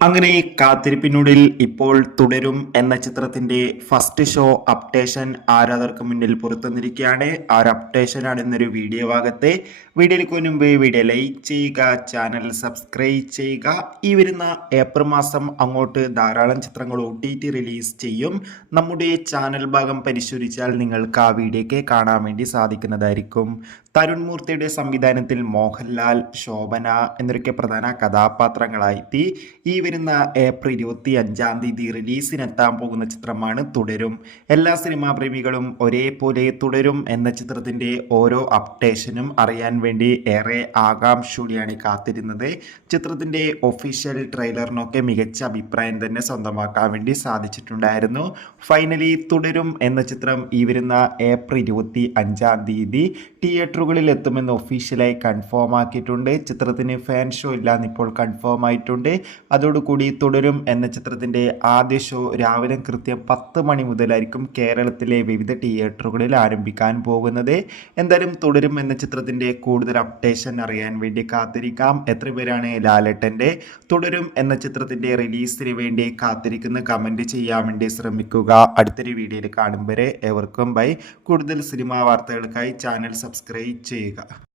അങ്ങനെ ഈ കാത്തിരിപ്പിനുള്ളിൽ ഇപ്പോൾ തുടരും എന്ന ചിത്രത്തിന്റെ ഫസ്റ്റ് ഷോ അപ്ഡേഷൻ ആരാധകർക്ക് മുന്നിൽ പുറത്തുവന്നിരിക്കുകയാണ്. ആ ഒരു അപ്ഡേഷനാണ് ഇന്നൊരു വീഡിയോ ഭാഗത്തെ. വീഡിയോയ്ക്ക് മുൻപ് വീഡിയോ ലൈക്ക് ചെയ്യുക, ചാനൽ സബ്സ്ക്രൈബ് ചെയ്യുക. ഈ വരുന്ന ഏപ്രിൽ മാസം അങ്ങോട്ട് ധാരാളം ചിത്രങ്ങൾ OTT റിലീസ് ചെയ്യും. നമ്മുടെ ചാനൽ ഭാഗം പരിശോധിച്ചാൽ നിങ്ങൾക്ക് ആ വീഡിയോയ്ക്ക് കാണാൻ വേണ്ടി സാധിക്കുന്നതായിരിക്കും. തരുൺ മൂർത്തിയുടെ സംവിധാനത്തിൽ മോഹൻലാൽ, ശോഭന എന്നൊക്കെ പ്രധാന കഥാപാത്രങ്ങളായി ഈ വരുന്ന ഏപ്രിൽ 25 റിലീസിനെത്താൻ പോകുന്ന ചിത്രമാണ് തുടരും. എല്ലാ സിനിമാ പ്രേമികളും ഒരേപോലെ തുടരും എന്ന ചിത്രത്തിൻ്റെ ഓരോ അപ്ഡേഷനും അറിയാൻ വേണ്ടി ഏറെ ആകാംക്ഷയോടെയാണ് കാത്തിരുന്നത്. ചിത്രത്തിൻ്റെ ഒഫീഷ്യൽ ട്രെയിലറിനൊക്കെ മികച്ച അഭിപ്രായം തന്നെ സ്വന്തമാക്കാൻ വേണ്ടി സാധിച്ചിട്ടുണ്ടായിരുന്നു. ഫൈനലി തുടരും എന്ന ചിത്രം ഈ വരുന്ന ഏപ്രിൽ 25 തിയേറ്ററുകളിൽ എത്തുമെന്ന് ഒഫീഷ്യലായി കൺഫേം ആക്കിയിട്ടുണ്ട്. ചിത്രത്തിന് ഫാൻ ഷോ ഇല്ലാന്ന് ഇപ്പോൾ കൺഫേം ആയിട്ടുണ്ട്. അതോടുകൂടി തുടരും എന്ന ചിത്രത്തിൻ്റെ ആദ്യ ഷോ രാവിലെ കൃത്യം 10 മണി മുതലായിരിക്കും കേരളത്തിലെ വിവിധ തിയേറ്ററുകളിൽ ആരംഭിക്കാൻ പോകുന്നത്. എന്തായാലും തുടരും എന്ന ചിത്രത്തിൻ്റെ കൂടുതൽ അപ്ഡേഷൻ അറിയാൻ വേണ്ടി കാത്തിരിക്കാം. എത്ര പേരാണ് ലാലേട്ടൻ്റെ തുടരും എന്ന ചിത്രത്തിൻ്റെ റിലീസിന് വേണ്ടി കാത്തിരിക്കുന്ന കമൻറ്റ് ചെയ്യാൻ വേണ്ടി ശ്രമിക്കുക. അടുത്തൊരു വീഡിയോയിൽ കാണും വരെ ഏവർക്കും ബൈ. കൂടുതൽ സിനിമാ വാർത്തകൾക്കായി ചാനൽ സബ്സ്ക്രൈബ് ചെയ്യുക.